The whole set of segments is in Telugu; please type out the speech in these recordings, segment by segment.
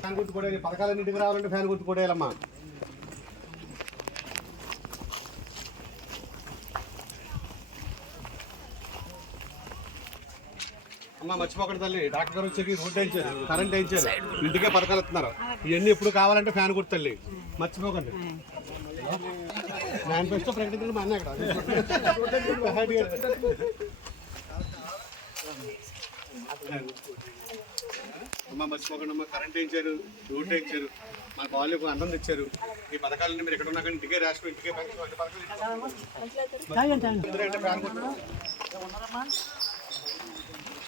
ఫ్యాన్ గుర్తు కొడేయాలి పథకాలన్నింటికి రావాలంటే ఫ్యాన్ గుర్తు కొడేయాలమ్మా అమ్మ మర్చిపోకండి తల్లి. డాక్టర్ గారు వచ్చి రోడ్ వేయించారు కరెంట్ వేయించారు. ఇంటికే పథకాలు ఇస్తున్నారు. ఇవన్నీ ఎప్పుడు కావాలంటే ఫ్యాన్ గుర్తు తల్లి. మర్చిపోకండి. మేనిఫెస్టో ప్రకటించడం మా అన్న అమ్మ మర్చిపోకండి అమ్మ కరెంట్ వేయించారు రోడ్ వేయించారు మా వాళ్ళకు అన్నం తెచ్చారు. ఈ పథకాలన్నీ మీరు ఎక్కడ ఉన్నా కానీ ఇంటికే రాష్ట్రం ఇంటికే పథకాలు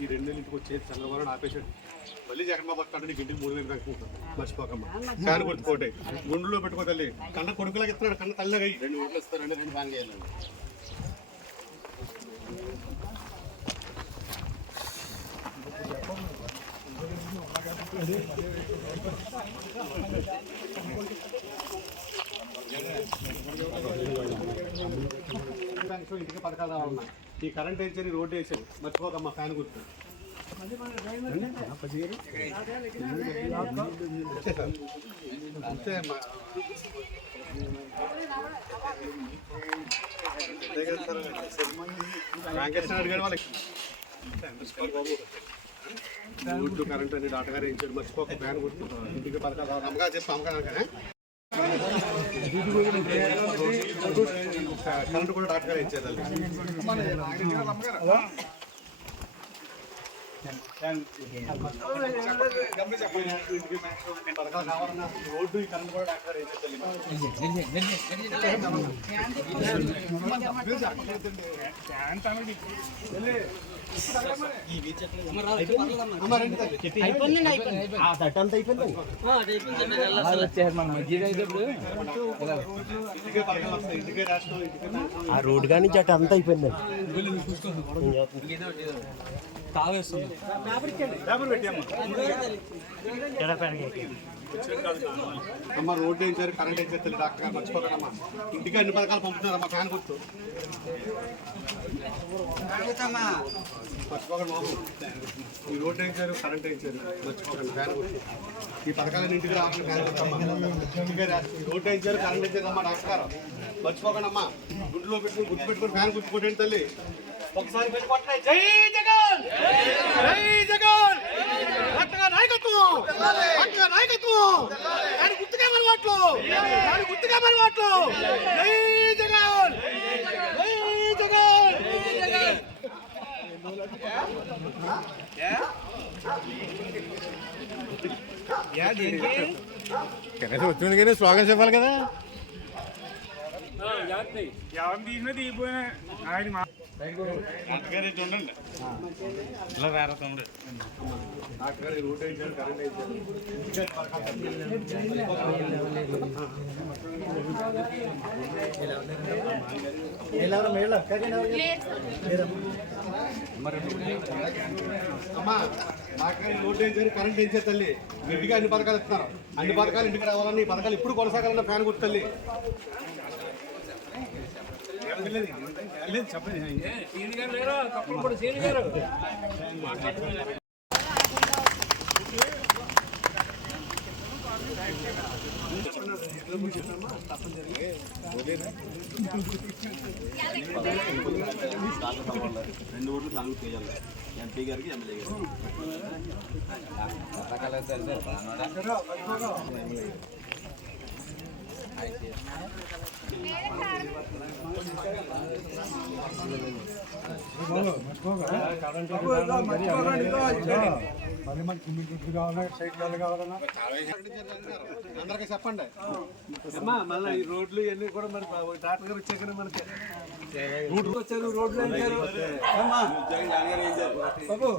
ఈ రెండు నెలలు ఇంటికి వచ్చేది చంద్రబాబు ఆపేశాడు. మళ్ళీ జగన్ బాబు వస్తాడు నీకు ఇంటికి మూడు వేలు పెంచుకుంటాం మర్చిపోకమ్మా. ఫ్యాన్ గుర్తుకోటే గుండెలో పెట్టుకో తల్లి. కన్న కొడుకులాగా ఇస్తున్నాడు కన్న తల్లిగా. రెండు ఓట్లు ఇస్తారండి రెండు పెన్షన్ ఇంటికి పథకాలు రావాలన్నా ఈ కరెంట్ వేసి రోడ్డు వేసారు మర్చిపోకమ్మా ఫ్యాన్ గుర్తు. అంతే అమ్మా. వెంకటేశ్వర గారు వాళ్ళకి. కరెంట్ అని డాక్టర్ గారు వేయించారు. మర్చిపోక ఫ్యాన్ గుర్తు. ఇంటికి పథకాలు రావాలి అమ్మగా చేసి అమ్మగా కరెంట్ కూడా డాక్టర్ గారు ఇచ్చేదాన్ని రోడ్డు ఈ కరెంట్ కూడా డాక్టర్ గారు ఇచ్చేది ఇంటికే పథకాలు వస్తాయి ఇంటికే రాష్ట్రం ఇంటికే పెన్షన్ ఆ రోడ్డు అమ్మ రోడ్డు వేయించారు కరెంట్ వేయించారు తెలియదు డాక్టర్ గారు మర్చిపోకడమ్మా ఇంటికి అన్ని పథకాలు పంపుతున్నారు అమ్మ ఫ్యాన్ గుర్తు. మర్చిపోకండి బాబు. ఈ రోడ్డు వేయించారు కరెంట్ వేయించారు మర్చిపోకండి ఫ్యాన్ గుర్తు. ఈ పథకాలన్నీ ఇంటికి రావాలని ఫ్యాన్ గుర్తు అమ్మా. ఇంటికే రాష్ట్రం. ఈ రోడ్డు వేయించారు కరెంట్ వేయించారు అమ్మా డాక్టర్ గారు. మర్చిపోకండి అమ్మా. గుడ్లో పెట్టుకుని గుర్తు పెట్టుకుని ఫ్యాన్ గుర్తు కొట్టండి తల్లి. ఒకసారి పెట్టి కొట్టండి. జై జగన్! జై జగన్! నాయకత్వం. డాక్టర్ నాయకత్వం. దాని గుర్తుగా మరి దాని గుర్తుగా మరి వాట్లు జై జగన్. జై జగన్. కనీసం వచ్చింది కానీ చెప్పాలి కదా. కరెంట్ వేయించారు అమ్మా వేయించారు కరెంట్ తల్లి. ఇంటికి అన్ని పథకాలు ఇస్తున్నారు. అన్ని పథకాలు ఇంటికి రావాలని ఈ పథకాలు ఇప్పుడు కొనసాగాలన్న ఫ్యాన్ గుర్తు తల్లి. రెండు ఓట్లు నాలుగు చేయాలి ఎంపీ గారికి ఎమ్మెల్యే గారికి అందరికీ చెప్పండి. అమ్మా మళ్ళీ ఈ రోడ్లు ఇవన్నీ కూడా మరి డాక్టర్ గారు వచ్చాక మనకి. వచ్చారు రోడ్లు బాబు.